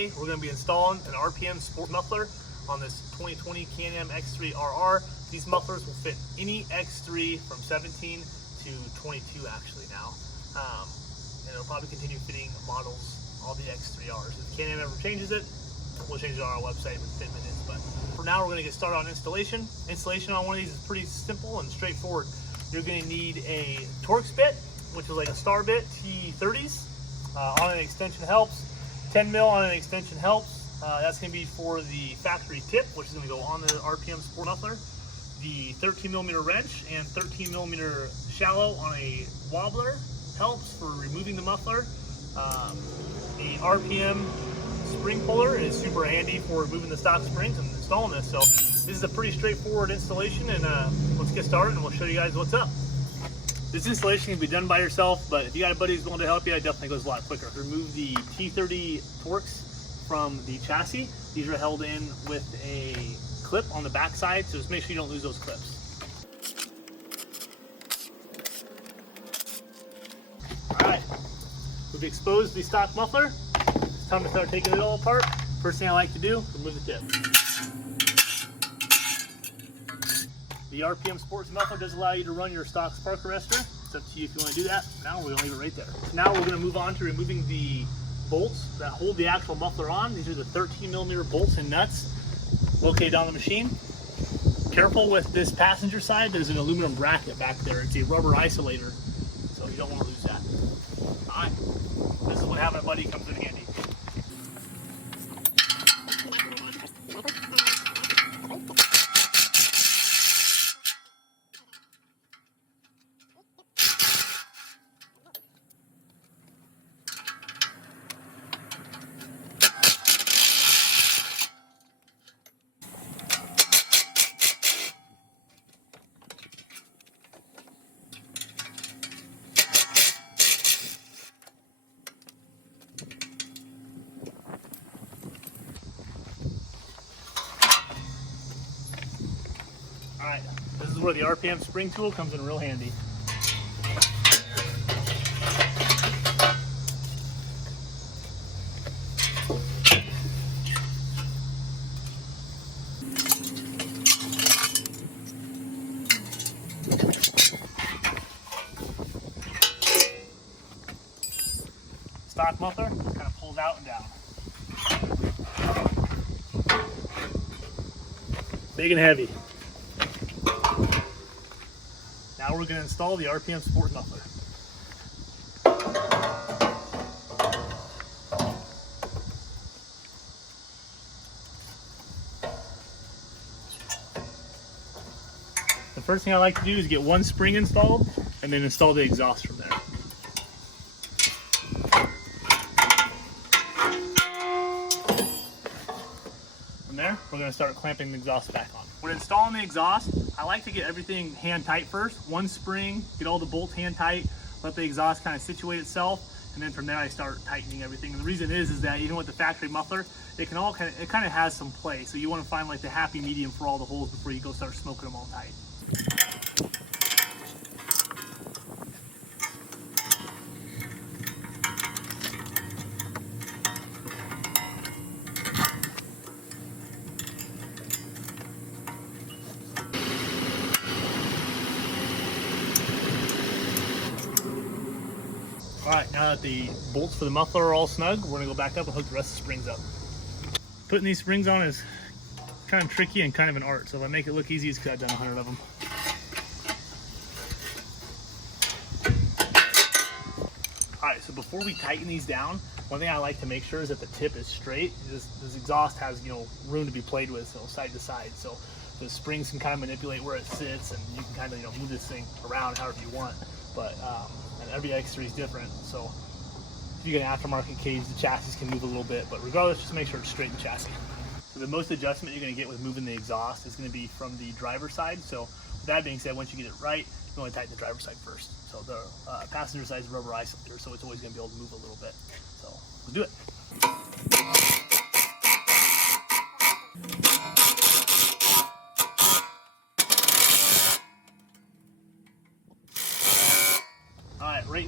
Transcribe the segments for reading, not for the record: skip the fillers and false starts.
Today we're going to be installing an RPM sport muffler on this 2020 Can-Am X3 RR. These mufflers will fit any X3 from 17 to 22 actually now. And it'll probably continue fitting models, all the X3Rs. If Can-Am ever changes it, we'll change it on our website with fit minutes. But for now, we're going to get started on installation. Installation on one of these is pretty simple and straightforward. You're going to need a Torx bit, which is like a star bit, T30s. On an extension helps. 10 mil on an extension helps. That's going to be for the factory tip, which is going to go on the RPM sport muffler. The 13 millimeter wrench and 13 millimeter shallow on a wobbler helps for removing the muffler. The RPM spring puller is super handy for removing the stock springs and installing this. So this is a pretty straightforward installation, and let's get started and we'll show you guys what's up. This installation can be done by yourself, but if you got a buddy who's willing to help you, it definitely goes a lot quicker. Remove the T30 Torx from the chassis. These are held in with a clip on the back side, so just make sure you don't lose those clips. Alright, we've exposed the stock muffler. It's time to start taking it all apart. First thing I like to do, remove the tip. The RPM Sports muffler does allow you to run your stock spark arrestor. It's up to you if you want to do that. For now, we're going to leave it right there. So now we're going to move on to removing the bolts that hold the actual muffler on. These are the 13 millimeter bolts and nuts located on the machine. Careful with this passenger side. There's an aluminum bracket back there. It's a rubber isolator, so you don't want to lose that. All right, this is when having a buddy comes in handy. Alright, this is where the RPM spring tool comes in real handy. Stock muffler just kind of pulls out and down. Big and heavy. Now we're going to install the RPM Sport muffler. The first thing I like to do is get one spring installed and then install the exhaust from there. From there, we're going to start clamping the exhaust back on. When installing the exhaust, I like to get everything hand tight first. One spring, get all the bolts hand tight, let the exhaust kind of situate itself, and then from there I start tightening everything. And the reason is that even with the factory muffler, it kind of has some play. So you want to find like the happy medium for all the holes before you go start smoking them all tight. Alright, now that the bolts for the muffler are all snug, we're going to go back up and hook the rest of the springs up. Putting these springs on is kind of tricky and kind of an art, so if I make it look easy, it's because I've done 100 of them. Alright, so before we tighten these down, one thing I like to make sure is that the tip is straight. This exhaust has, room to be played with, so side to side. So the springs can kind of manipulate where it sits, and you can kind of, move this thing around however you want. But and every X3 is different, so if you get an aftermarket cage, the chassis can move a little bit, but regardless, just make sure it's straight in the chassis. So the most adjustment you're going to get with moving the exhaust is going to be from the driver's side. So with that being said, once you get it right, you can only tighten the driver's side first. So the passenger side is rubber isolator, so it's always going to be able to move a little bit. So let's do it.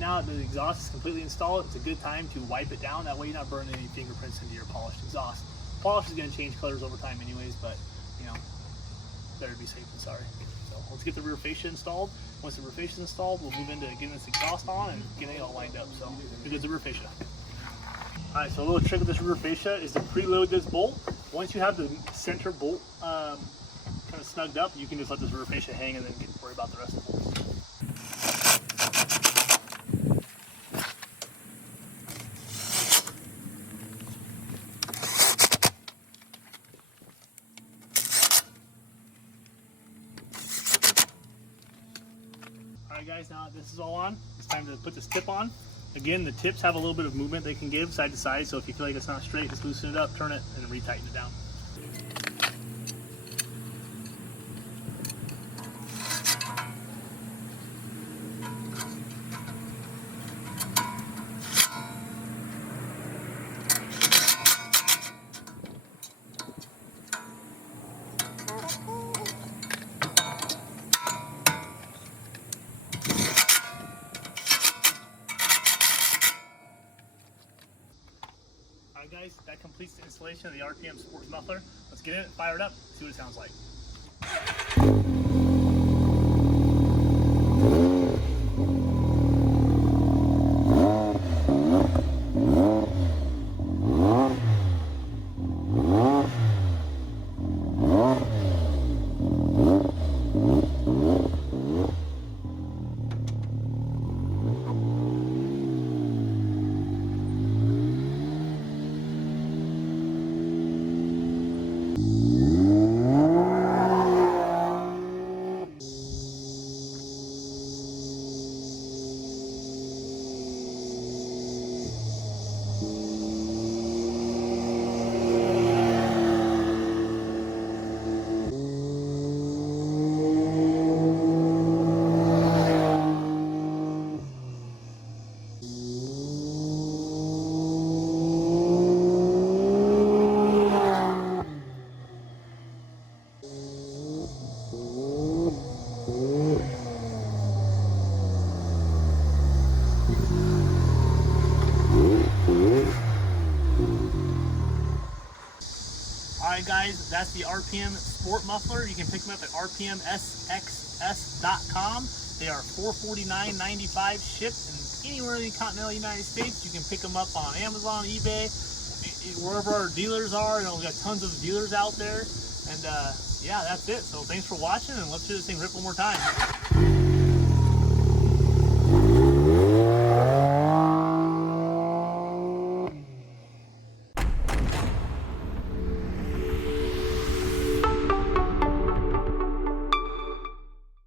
now that the exhaust is completely installed, it's a good time to wipe it down. That way you're not burning any fingerprints into your polished exhaust. Polish is going to change colors over time anyways, but you know, better be safe than sorry. So let's get the rear fascia installed. Once the rear fascia is installed, we'll move into getting this exhaust on and getting it all lined up. So here goes the rear fascia. All right, so a little trick with this rear fascia is to preload this bolt. Once you have the center bolt kind of snugged up, you can just let this rear fascia hang and then worry about the rest of the bolts. Alright guys, now that this is all on, it's time to put this tip on. Again, the tips have a little bit of movement they can give side to side, so if you feel like it's not straight, just loosen it up, turn it, and retighten it down. Alright guys, that completes the installation of the RPM Sports Muffler. Let's get in it, fire it up, see what it sounds like. Alright guys, that's the RPM Sport Muffler. You can pick them up at RPM SxS.com. They are $449.95 shipped anywhere in the continental United States. You can pick them up on Amazon, eBay, wherever our dealers are. You know, we got tons of dealers out there. And yeah, that's it. So thanks for watching, and let's do this thing rip one more time.